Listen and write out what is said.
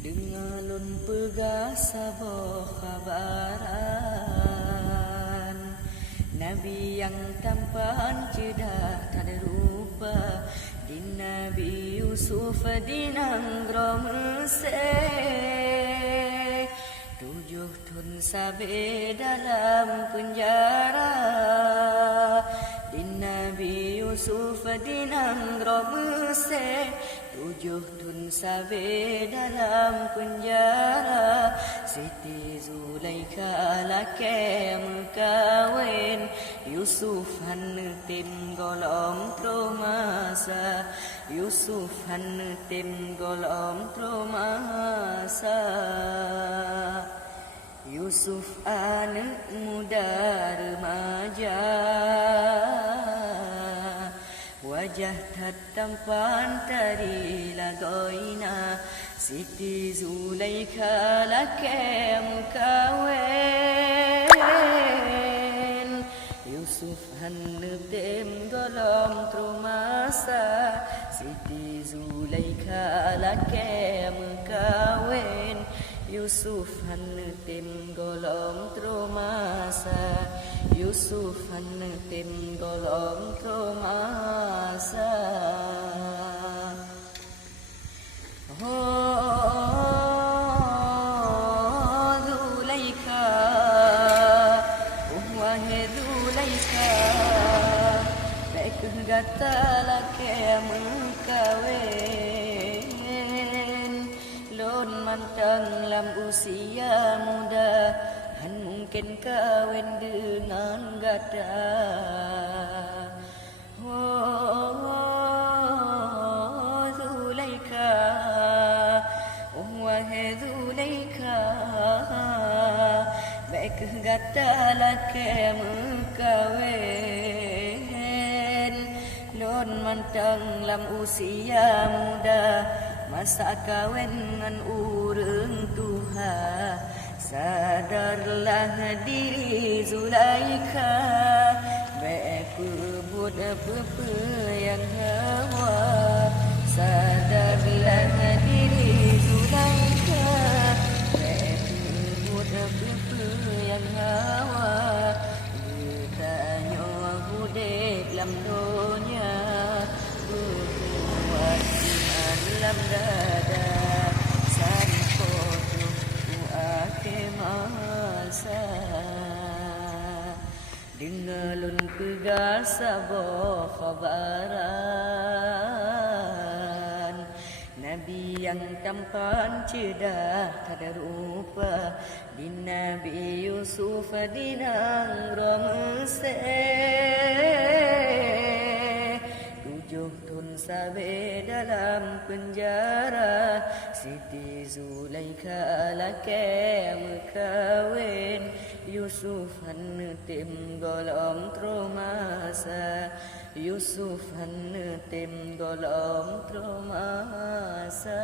Dengalun pegah saboh kabaran Nabi yang tampan cedah tak ada rupa Di Nabi Yusuf di Nanggro Mesir 7 tahun sabe dalam penjara Di Nabi Yusuf di Nanggro Mesir 7 tahun sabe dalam penjara Siti Zulaikha lake mekawin Yusuf tim golong tromasa Yusuf tim golong tromasa Yusuf anak muda remaja Wajah tampan tari lagoina Siti Zulaikha lake mekawin Yusuf tim golong tromasa Siti Zulaikha lake mekawin Yusuf tim golong tromasa Yusuf tim golong tromasa Zulaikha wahai Zulaikha baik gata lake mekawin lon mantang lam usia muda han mungkin kawin dengan gata Zulaikha wahai Zulaikha baik gata lake mekawin lon mantang lam usia muda masa kawin ngan urang tuha sadarlah diri Zulaikha baik buat apa yang hawa sadarlah diri Zulaikha baik buat apa yang hawa bertanya hudib lam dunia buat lam dada san kotu ake masa dengalun pegah saboh kabaran Nabi yang tampan cedah tak ada rupa Di Nabi Yusuf di Nanggro Mesir 7 tahun sabe dalam penjara Siti Zulaikha lake mekawin Yusuf tim golong tromasa Yusuf tim golong tromasa